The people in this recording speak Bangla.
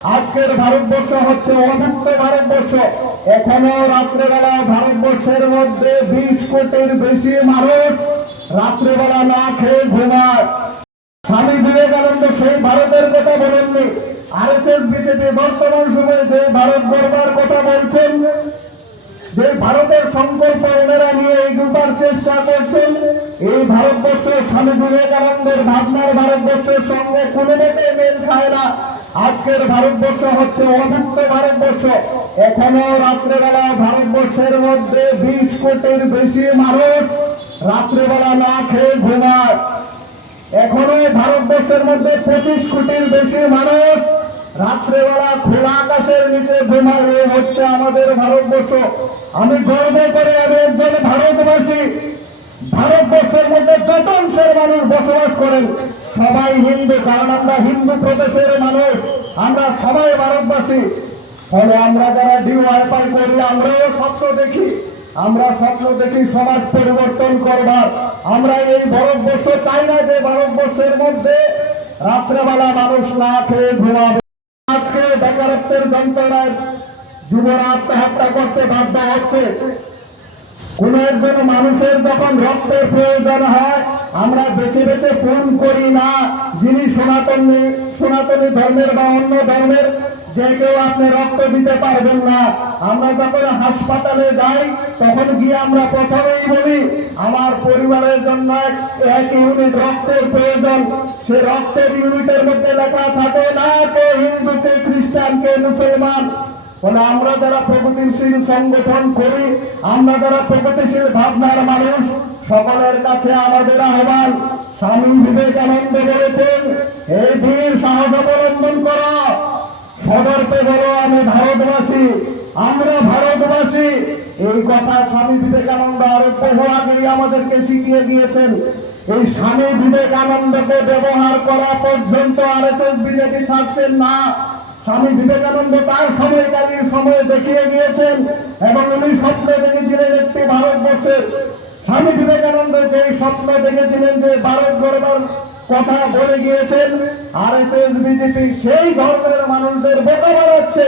আজকের ভারতবর্ষ হচ্ছে অভুক্ত ভারতবর্ষ। এখনো রাত্রেবেলা ভারতবর্ষের মধ্যে 20 কোটির বেশি মানুষ রাত্রেবেলা না খেয়ে ঘুমায়। স্বামী বিবেকানন্দ সেই ভারতের কথা বলেননি। আরএসএস বিজেপি বর্তমান সময়ে যে ভারত গড়বার কথা বলছেন, যে ভারতের সংকল্প ওনারা নিয়ে এগোবার চেষ্টা করছেন, এই ভারতবর্ষ স্বামী বিবেকানন্দের ভাবনার ভারতবর্ষের সঙ্গে কোনো মতে মেল খায় না। আজকের ভারতবর্ষ হচ্ছে অভুক্ত ভারতবর্ষ। এখনো রাত্রেবেলা ভারতবর্ষের মধ্যে 20 কোটির বেশি মানুষ রাত্রেবেলা না খেয়ে ঘুমায়। এখনো ভারতবর্ষের মধ্যে 25 কোটির বেশি মানুষ রাত্রেবেলা খোলা আকাশের নিচে ঘুমায়। হচ্ছে আমাদের ভারতবর্ষ। আমি গর্ব করে আমি একজন ভারতবাসী। ভারতবর্ষের মধ্যে যত অংশের মানুষ বসবাস করেন সবাই হিন্দু, কারণ আমরা হিন্দু প্রদেশের মানুষ, আমরা সবাই ভারতবাসী। ফলে আমরা যারা ডিওয়াইফাই করি আমরাও স্বপ্ন দেখি, আমরা স্বপ্ন দেখি সমাজ পরিবর্তন করবার। আমরা এই ভারতবর্ষ চাই না যে ভারতবর্ষের মধ্যে রাত্রেবেলা মানুষ না খেয়ে ঘুমাবে। আজকে বেকারত্বের যন্ত্রণায় যুবরা আত্মহত্যা করতে বাধ্য হচ্ছে। কোন একজন মানুষের যখন রক্তের প্রয়োজন হয় আমরা বেছে বেছে ফোন করি না যিনি সনাতনী ধর্মের বা অন্য ধর্মের, যে কেউ আপনি রক্ত দিতে পারবেন না। আমরা যখন হাসপাতালে যাই তখন গিয়ে আমরা প্রথমেই বলি আমার পরিবারের জন্য 1 ইউনিট রক্তের প্রয়োজন। সে রক্তের ইউনিটের মধ্যে লেখা থাকে না কে হিন্দু, কে খ্রিস্টান, কে মুসলমান। ফলে আমরা যারা প্রগতিশীল সংগঠন করি, আমরা যারা প্রগতিশীল ভাবনার মানুষ, সকলের কাছে আমাদের আহ্বান। স্বামী বিবেকানন্দ বলেছেন, এই বীর সাহস অবলম্বন করো, সদর্পে বলো আমি ভারতবাসী, আমরা ভারতবাসী। এই কথা স্বামী বিবেকানন্দ আরো বহু আগেই আমাদেরকে শিখিয়ে গিয়েছেন। এই স্বামী বিবেকানন্দকে ব্যবহার করা পর্যন্ত আরএসএস বিজেপি ছাড়ছেন না। স্বামী বিবেকানন্দ তার সময়কালীন সময়ে দেখিয়ে গিয়েছেন এবং উনি স্বপ্ন দেখেছিলেন একটি ভারতবর্ষের। স্বামী বিবেকানন্দ যে স্বপ্ন দেখেছিলেন যে ভারত গড়বার কথা বলে গিয়েছেন, আরএসএস বিজেপি সেই ধর্মের মানুষদের বোকা বানাচ্ছে।